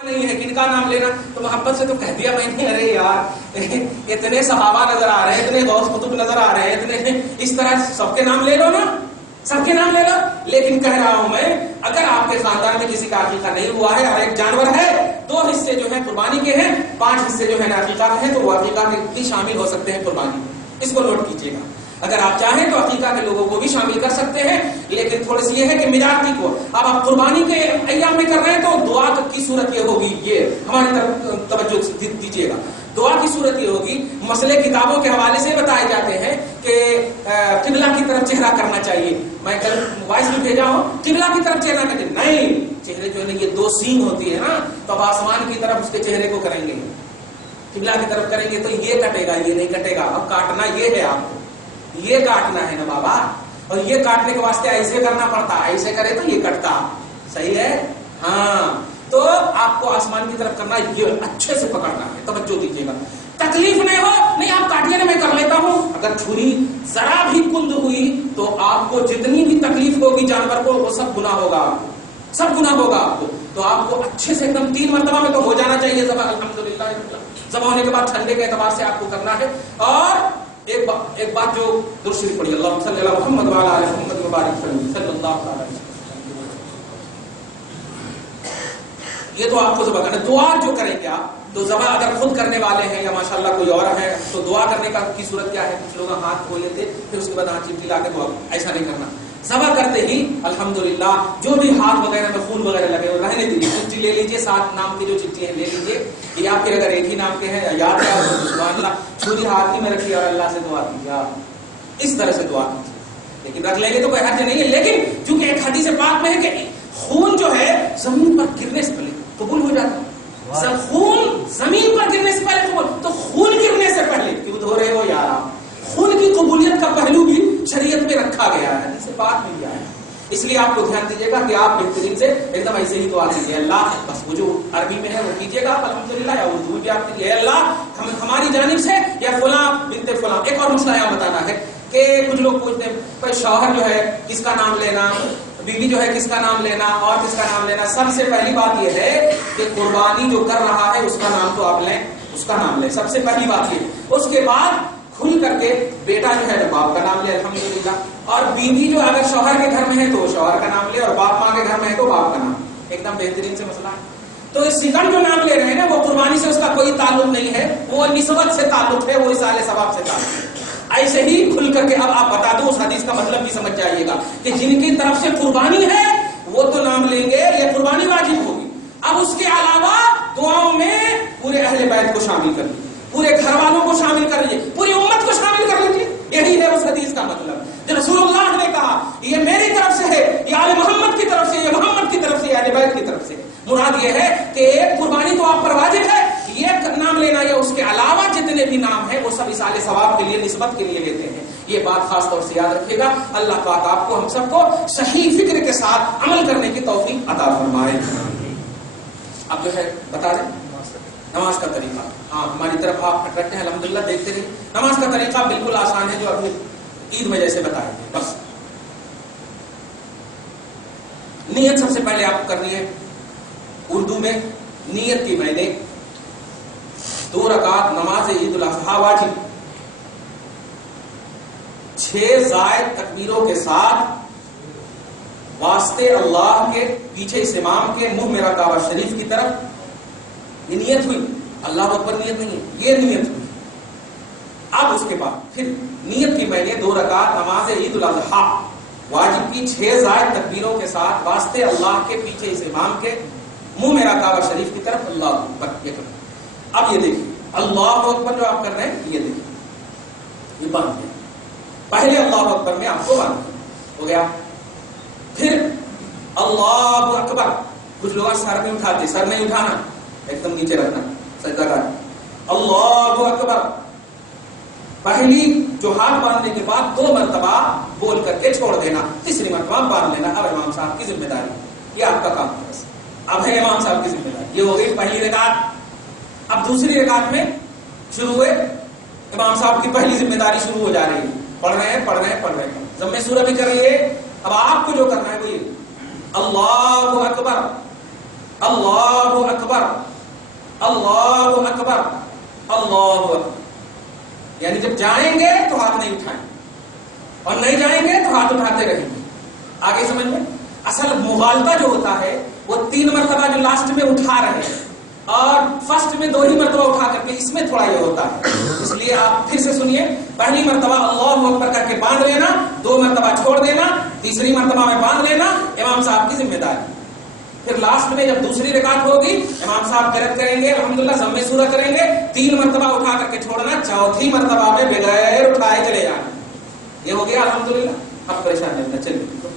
نہیں ہے کن کا نام لینا؟ تو محبت سے تو کہہ دیا میں نے، ارے یار اتنے صحابہ نظر آ رہے ہیں، اتنے غوث قطب نظر آ رہے ہیں، اتنے اس طرح سب کے نام لے لو نا، سب کے نام لے لو. لیکن کہہ رہا ہوں میں، اگر آپ کے خاندان میں کسی کا عقیقہ نہیں ہوا ہے اور ایک جانور ہے، 2 حصے جو ہیں قربانی کے ہیں، 5 حصے جو ہیں عقیقہ کے ہیں، تو وہ عقیقہ کے بھی شامل ہو سکتے ہیں قربانی. اس کو نوٹ کیجیے گا. اگر آپ چاہیں تو عقیقہ کے لوگوں کو بھی شامل کر سکتے ہیں، لیکن تھوڑی سی یہ ہے کہ ملاقاتی کو اب آپ قربانی کے ایام میں کر رہے ہیں تو دعا کی صورت یہ ہوگی، یہ ہماری طرف توجہ دیجیے گا. دعا کی صورت یہ ہوگی، مسئلے کتابوں کے حوالے سے بتائے جاتے ہیں کہ قبلہ کی طرف چہرہ کرنا چاہیے. میں کل وائس بھی بھیجا ہوں، قبلہ کی طرف چہرہ کریں، نہیں، چہرے جو ہے یہ 2 سین ہوتی ہے نا، تو اب آسمان کی طرف اس کے چہرے کو کریں گے، قبلہ کی طرف کریں گے تو یہ کٹے گا، یہ نہیں کٹے گا. اب کاٹنا یہ ہے، آپ کو یہ کاٹنا ہے نا بابا، اور یہ کاٹنے کے واسطے ایسے کرنا پڑتا، ایسے کرے تو یہ کٹتا. صحیح ہے؟ ہاں. تو آپ کو آسمان کی طرف کرنا، یہ اچھے سے پکڑنا ہے، توجہ دیجیے گا. تکلیف نہیں ہو، نہیں آپ کاٹیے نا، میں کر لیتا ہوں. اگر چھری ذرا بھی کند ہوئی تو آپ کو جتنی بھی تکلیف ہوگی جانور کو، وہ سب گناہ ہوگا، سب گناہ ہوگا آپ کو. تو آپ کو اچھے سے ایک دم 3 مرتبہ میں تو ہو جانا چاہیے ذبح. الحمدللہ ذبح ہونے کے بعد ٹھنڈے کے اعتبار سے آپ کو کرنا ہے. اور ایک بات جو درست شریف پڑھی، اللہ صلی اللہ محمد وعلی آل محمد مبارک صلی اللہ علیہ وسلم. یہ تو آپ کو ذبح کرنا. دعا جو کریں گے آپ، تو ذبح اگر خود کرنے والے ہیں یا ماشاءاللہ کوئی اور ہے تو دعا کرنے کی صورت کیا ہے؟ کچھ لوگ ہاتھ کھول لیتے پھر اس کے بعد ہاتھ چپٹی لا کے دعا، ایسا نہیں کرنا. ذبح کرتے ہی الحمدللہ جو بھی ہاتھ وغیرہ میں خون وغیرہ لگے وہ رہنے دیجیے. چٹھی لے لیجیے، 7 نام کی جو چٹھی ہے لے لیجیے، یا پھر اگر ایک ہی نام کے ہیں یاد ہے سبحان اللہ، چھری ہاتھ ہی میں رکھیے اور اللہ سے دعا کیجیے. اس طرح سے دعا کیجیے. لیکن رکھ لیں گے تو کوئی حرج نہیں ہے. لیکن چونکہ ایک حدیث پاک میں ہے کہ خون جو ہے زمین پر گرنے سے پہلے قبول ہو جاتا ہے. خون زمین پر گرنے سے پہلے قبول، تو خون گرنے سے پہلے کیوں دھو رہے ہو یار آپ؟ خون کی قبولیت کا پہلو بھی شریعت میں رکھا گیا ہے، اس سے بات مل گیا ہے. اس لیے آپ کو دھیان دیجیے گا کہ آپ بہترین سے ایک دم ایسے ہی دعا کیجیے. اللہ بس وہ جو عربی میں ہے وہ کیجیے گا الحمدللہ، یا اردو میں بھی آپ کیجیے، اللہ ہماری جانب سے یا فلاں بنت فلاں. ایک اور مسئلہ یہاں بتانا ہے کہ کچھ لوگ پوچھتے ہیں بھائی شوہر جو ہے کس کا نام لینا، بیوی جو ہے کس کا نام لینا، اور کس کا نام لینا. سب سے پہلی بات یہ ہے کہ قربانی جو کر رہا ہے اس کا نام تو آپ لیں، اس کا نام لیں، سب سے پہلی بات یہ. اس کے بعد کھل کر کے بیٹا جو ہے باپ کا نام لے الحمدللہ، اور بیوی جو اگر شوہر کے گھر میں ہے تو شوہر کا نام لے، اور باپ ماں کے گھر میں ہے تو باپ کا نام. ایک دم بہترین سے مسئلہ ہے. تو اس سیکنڈ جو نام لے رہے ہیں نا وہ قربانی سے اس کا کوئی تعلق نہیں ہے، وہ نسبت سے تعلق ہے، وہ اصالہ ثواب سے تعلق ہے. ایسے ہی کھل کر کے اب آپ بتا دو، اس حدیث کا مطلب بھی سمجھ جائیے گا کہ جن کی طرف سے قربانی ہے وہ تو نام لیں گے، یہ قربانی واجب ہوگی. اب اس کے علاوہ دعاؤں میں پورے اہل بیت کو شامل کر لیجیے، پورے گھر والوں کو شامل کر لیجیے، پوری امت کو شامل کر لیجیے. یہی ہے اس حدیث کا مطلب. جو رسول اللہ نے کہا یہ میری طرف سے ہے، یہ آل محمد کی طرف سے، یہ محمد کی طرف سے، یہ اہل بیت کی طرف سے. مراد یہ ہے کہ ایک قربانی تو آپ پر واجب ہے، یہ نام لینا یا اس کے علاوہ جتنے بھی نام ہیں وہ سب اصالہ ثواب کے لیے، نسبت کے لیے لیتے ہیں. یہ بات خاص طور سے یاد رکھیے گا. اللہ پاک آپ کو ہم سب کو صحیح فکر کے ساتھ عمل کرنے کی توفیق عطا فرمائے. اب جو ہے بتا دیں نماز کا طریقہ. ہاں ہماری طرف آپ اٹریکٹ ہیں الحمدللہ، دیکھتے رہیے. نماز کا طریقہ بالکل آسان ہے جو ابھی عید میں جیسے بتائیں گے. بس نیت سب سے پہلے آپ کو کرنی ہے. اردو میں نیت کی میں نے 2 رکعت نماز عید الاضحیٰ واجب 6 زائد تکبیروں کے ساتھ واسطے اللہ کے پیچھے اس امام کے منہ میرا کعبہ شریف کی طرف، یہ نیت ہوئی. اللہ اکبر نیت نہیں ہے، یہ نیت ہوئی. اب اس کے بعد پھر نیت کی میں نے 2 رکعت نماز عید الاضحیٰ واجب کی 6 زائد تکبیروں کے ساتھ واسطے اللہ کے پیچھے اس امام کے منہ میرا کعبہ شریف کی طرف. اللہ اکبر یہ کرنا. اب یہ دیکھیے اللہ اکبر جو آپ کر رہے ہیں، یہ دیکھیے یہ باندھ دیں. پہلے اللہ اکبر میں آپ کو باندھ ہو گیا. پھر اللہ اکبر، کچھ لوگ سر نہیں اٹھاتے، سر نہیں اٹھانا، ایک دم نیچے رکھنا، سجدہ کر. اللہ اکبر پہلی جو ہاتھ باندھنے کے بعد 2 مرتبہ بول کر کے چھوڑ دینا، تیسری مرتبہ باندھ لینا. اب امام صاحب کی ذمہ داری، یہ آپ کا کام ہے. اب ہے امام صاحب کی ذمہ داری. یہ ہو گئی پہلی رکعت. اب دوسری رکعت میں شروع ہوئے، امام صاحب کی پہلی ذمہ داری شروع ہو جا رہی ہے. پڑھ رہے ہیں. ضم سورہ بھی کر رہی ہے. اب آپ کو جو کرنا ہے وہ یہ اللہ اکبر اللہ اکبر اللہ اکبر اللہ اکبر، یعنی جب جائیں گے تو ہاتھ نہیں اٹھائیں اور نہیں جائیں گے تو ہاتھ اٹھاتے رہیں گے. آگے سمجھ میں اصل مغالطہ جو ہوتا ہے وہ 3 مرتبہ جو لاسٹ میں اٹھا رہے ہیں اور فرسٹ میں 2 ہی مرتبہ اٹھا کر کے، اس میں تھوڑا یہ ہوتا ہے. اس لیے آپ پھر سے سنیے، پہلی مرتبہ اللہ اکبر کر کے باندھ لینا، 2 مرتبہ چھوڑ دینا، تیسری مرتبہ میں باندھ لینا، امام صاحب کی ذمہ داری. پھر لاسٹ میں جب دوسری رکعت ہوگی امام صاحب قرأت کریں گے، الحمدللہ ضم سورہ کریں گے، 3 مرتبہ اٹھا کر کے چھوڑنا، چوتھی مرتبہ میں بغیر اٹھائے چلے جانا. یہ ہو گیا الحمدللہ. اب پریشان نہیں ہونا. چلیے